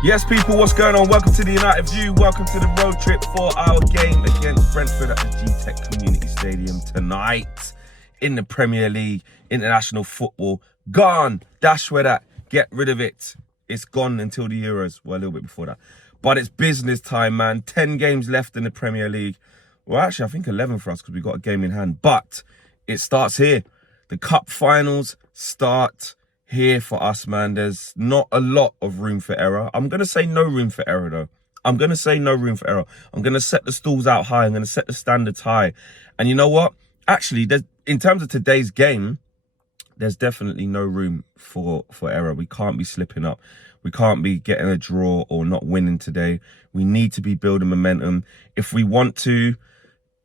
Yes, people, what's going on? Welcome to the United View. Welcome to the road trip for our game against Brentford at the G-Tech Community Stadium tonight in the Premier League, international football. Gone. Dash with that. Get rid of it. It's gone until the Euros. Well, a little bit before that. But it's business time, man. 10 games left in the Premier League. Well, actually, I think 11 for us because we got a game in hand. But it starts here. The cup finals start here for us, man. There's not a lot of room for error. I'm going to say no room for error, though. I'm going to say no room for error. I'm going to set the stalls out high. I'm going to set the standards high. And you know what? Actually, in terms of today's game, there's definitely no room for error. We can't be slipping up. We can't be getting a draw or not winning today. We need to be building momentum. If we want to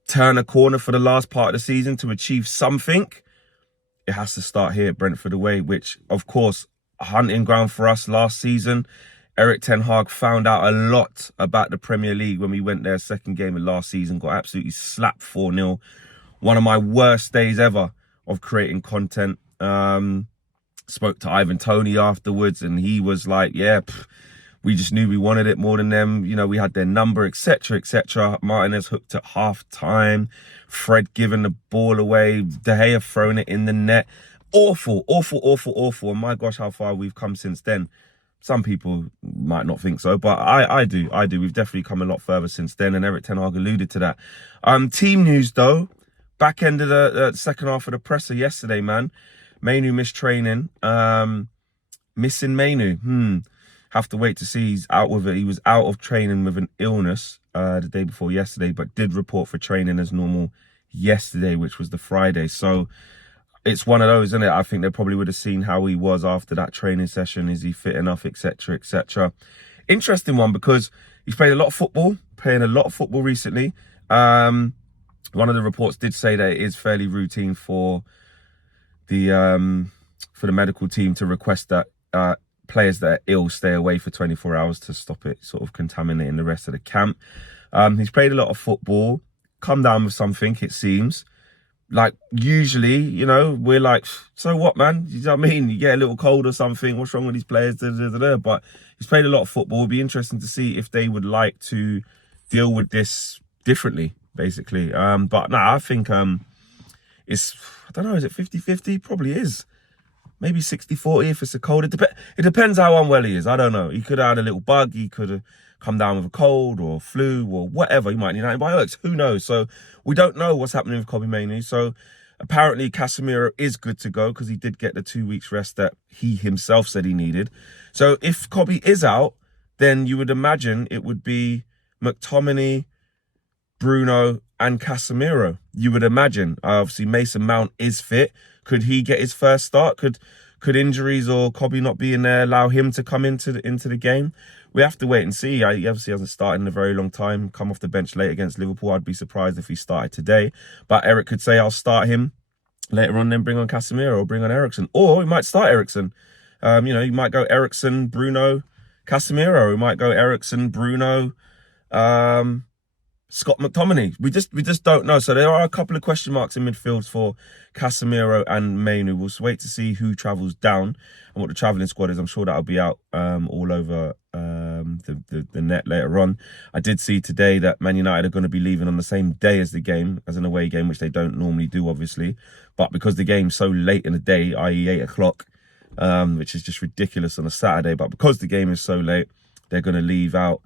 turn a corner for the last part of the season to achieve something, it has to start here at Brentford away, which, of course, a hunting ground for us last season. Erik ten Hag found out a lot about the Premier League when we went there second game of last season, got absolutely slapped 4-0. One of my worst days ever of creating content. Spoke to Ivan Toney afterwards, and he was like, yeah, we just knew we wanted it more than them. You know, we had their number, etc., etc. Martinez hooked at half-time. Fred giving the ball away. De Gea throwing it in the net. Awful, awful, awful, awful. And my gosh, how far we've come since then. Some people might not think so, but I do. We've definitely come a lot further since then, and Erik ten Hag alluded to that. Team news, though. Back end of the second half of the presser yesterday, man. Mainu missed training. Missing Mainu. Have to wait to see. He's out with it. He was out of training with an illness the day before yesterday, but did report for training as normal yesterday, which was the Friday. So it's one of those, isn't it? I think they probably would have seen how he was after that training session. Is he fit enough, etc., etc. Interesting one, because he's played a lot of football, playing a lot of football recently. One of the reports did say that it is fairly routine for the medical team to request that players that are ill stay away for 24 hours to stop it sort of contaminating the rest of the camp. He's played a lot of football, come down with something, it seems. Like, usually, you know, we're like, so what, man? You know what I mean? You get a little cold or something, what's wrong with these players? But he's played a lot of football. It'll be interesting to see if they would like to deal with this differently, basically. But no, I think it's, I don't know, is it 50-50? Probably is. Maybe 60-40 if it's a cold. It depends how unwell he is. I don't know. He could have had a little bug. He could have come down with a cold or flu or whatever. He might need antibiotics. Who knows? So we don't know what's happening with Kobbie Mainoo. So apparently Casemiro is good to go because he did get the 2 weeks rest that he himself said he needed. So if Kobbie is out, then you would imagine it would be McTominay, Bruno and Casemiro. You would imagine. Obviously, Mason Mount is fit. Could he get his first start? Could injuries or Kobbie not being there allow him to come into the game? We have to wait and see. He obviously hasn't started in a very long time. Come off the bench late against Liverpool. I'd be surprised if he started today. But Eric could say, I'll start him later on, then bring on Casemiro or bring on Eriksen. Or he might start Eriksen. You know, you might go Eriksen, Bruno, Casemiro. We might go Eriksen, Bruno, Scott McTominay. We just don't know. So there are a couple of question marks in midfield for Casemiro and Mainu. We'll wait to see who travels down and what the travelling squad is. I'm sure that'll be out all over the net later on. I did see today that Man United are going to be leaving on the same day as the game, as an away game, which they don't normally do, obviously. But because the game's so late in the day, i.e. 8 o'clock, which is just ridiculous on a Saturday, but because the game is so late, they're going to leave out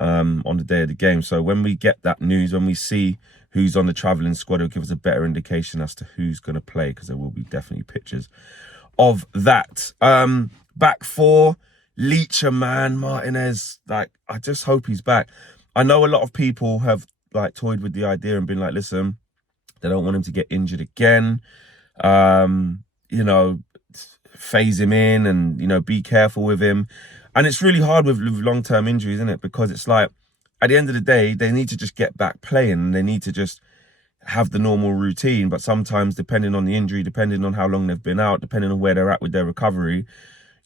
on the day of the game. So when we get that news, when we see who's on the travelling squad, it'll give us a better indication as to who's going to play, because there will be definitely pictures of that. Back for Leacher, man, Martinez. Like, I just hope he's back. I know a lot of people have like toyed with the idea and been like, listen, they don't want him to get injured again. You know, phase him in and, you know, be careful with him. And it's really hard with long-term injuries, isn't it? Because it's like, at the end of the day, they need to just get back playing. And they need to just have the normal routine. But sometimes, depending on the injury, depending on how long they've been out, depending on where they're at with their recovery,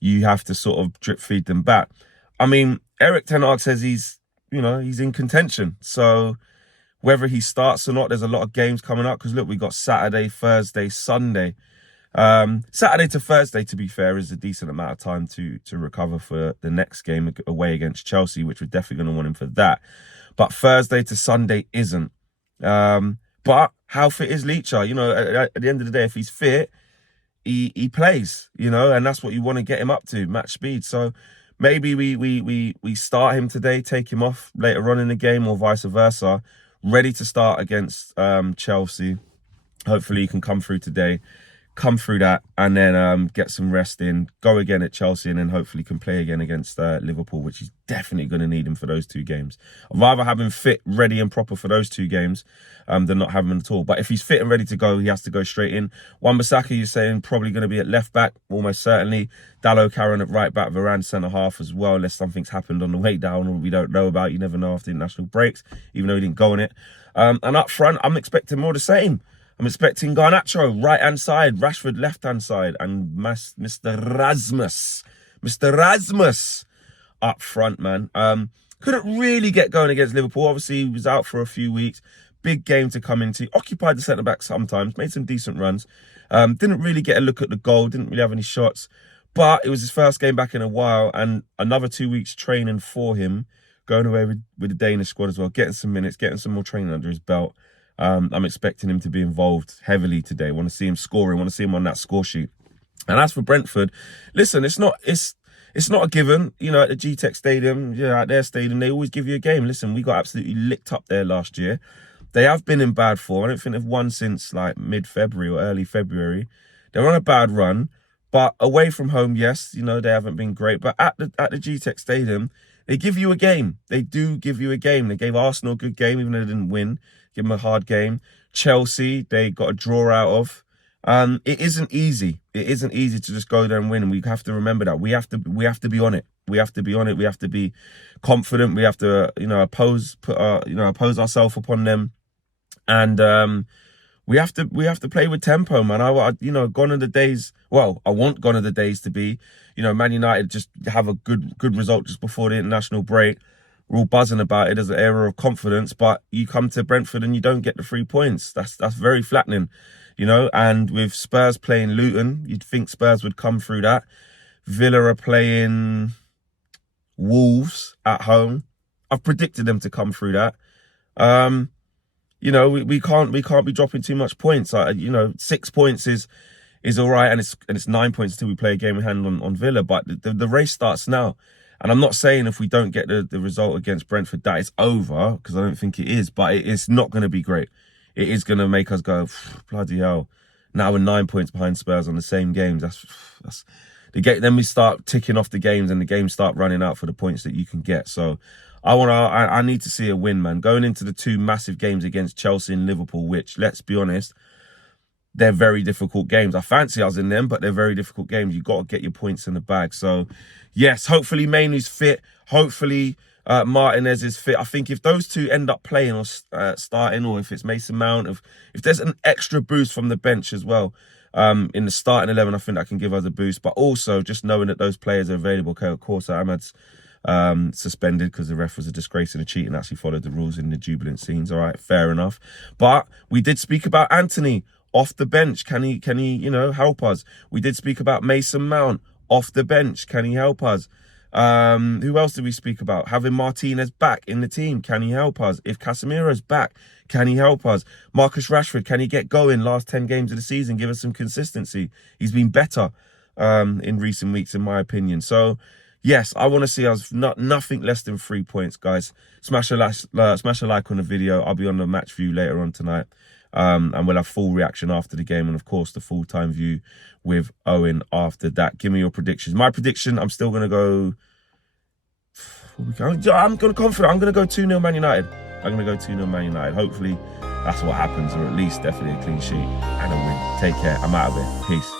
you have to sort of drip feed them back. I mean, Erik ten Hag says he's in contention. So whether he starts or not, there's a lot of games coming up. Because look, we got Saturday, Thursday, Sunday. Saturday to Thursday, to be fair, is a decent amount of time to recover for the next game away against Chelsea, which we're definitely going to want him for that. But Thursday to Sunday isn't. But how fit is Leacher? You know, at the end of the day, if he's fit, he plays, you know, and that's what you want to get him up to, match speed. So maybe we start him today, take him off later on in the game, or vice versa, ready to start against Chelsea. Hopefully he can come through today, come through that, and then get some rest in, go again at Chelsea, and then hopefully can play again against Liverpool, which is definitely going to need him for those 2 games. I'd rather have him fit, ready and proper for those 2 games than not have him at all. But if he's fit and ready to go, he has to go straight in. Wan-Bissaka, you're saying, probably going to be at left back, almost certainly. Dalot Karen at right back, Varane centre half as well, unless something's happened on the way down or we don't know about. You never know after international breaks, even though he didn't go on it. And up front, I'm expecting more of the same. I'm expecting Garnacho, right-hand side, Rashford, left-hand side, and Mr. Rasmus up front, man. Couldn't really get going against Liverpool. Obviously, he was out for a few weeks. Big game to come into. Occupied the centre-back sometimes, made some decent runs. Didn't really get a look at the goal, didn't really have any shots. But it was his first game back in a while, and another 2 weeks training for him, going away with the Danish squad as well, getting some minutes, getting some more training under his belt. I'm expecting him to be involved heavily today. I want to see him scoring. I want to see him on that score sheet. And as for Brentford, listen, it's not a given. You know, at the GTEC Stadium, at their stadium, they always give you a game. Listen, we got absolutely licked up there last year. They have been in bad form. I don't think they've won since like mid-February or early February. They're on a bad run, but away from home, yes, you know, they haven't been great. But at the GTEC Stadium, they give you a game. They do give you a game. They gave Arsenal a good game, even though they didn't win. Give them a hard game. Chelsea, they got a draw out of. It isn't easy. It isn't easy to just go there and win. And we have to remember that. We have to be on it. We have to be on it. We have to be confident. We have to, you know, oppose ourselves upon them. And we have to play with tempo, man. Gone are the days. Well, I want gone are the days to be, you know, Man United just have a good result just before the international break. We're all buzzing about it as an era of confidence, but you come to Brentford and you don't get the 3 points. That's very flattening, you know. And with Spurs playing Luton, you'd think Spurs would come through that. Villa are playing Wolves at home. I've predicted them to come through that. You know, we can't be dropping too much points. You know, 6 points is all right, and it's 9 points until we play a game in hand on Villa. But the race starts now. And I'm not saying if we don't get the result against Brentford that it's over, because I don't think it is, but it's not going to be great. It is going to make us go, bloody hell. Now we're 9 points behind Spurs on the same games. That's the game. Then we start ticking off the games and the games start running out for the points that you can get. So I need to see a win, man. Going into the 2 massive games against Chelsea and Liverpool, which, let's be honest, they're very difficult games. I fancy us in them, but they're very difficult games. You've got to get your points in the bag. So, yes, hopefully Mainoo's fit. Hopefully Martinez is fit. I think if those 2 end up playing or starting, or if it's Mason Mount, if there's an extra boost from the bench as well, in the starting 11, I think that can give us a boost. But also just knowing that those players are available. Okay, of course, Ahmad's suspended because the ref was a disgrace and a cheat and actually followed the rules in the jubilant scenes. All right, fair enough. But we did speak about Anthony off the bench. Can he, you know, help us? We did speak about Mason Mount off the bench. Can he help us? Who else did we speak about? Having Martinez back in the team. Can he help us? If Casemiro's back, can he help us? Marcus Rashford, can he get going last 10 games of the season? Give us some consistency. He's been better in recent weeks, in my opinion. So, yes, I want to see us nothing less than 3 points, guys. Smash a like on the video. I'll be on the match view later on tonight. And we'll have full reaction after the game, and of course the full-time view with Owen after that. Give me your predictions. My prediction, I'm still going to go... I'm going to confident. I'm going to go 2-0 Man United. I'm going to go 2-0 Man United. Hopefully that's what happens, or at least definitely a clean sheet and a win. Take care. I'm out of it. Peace.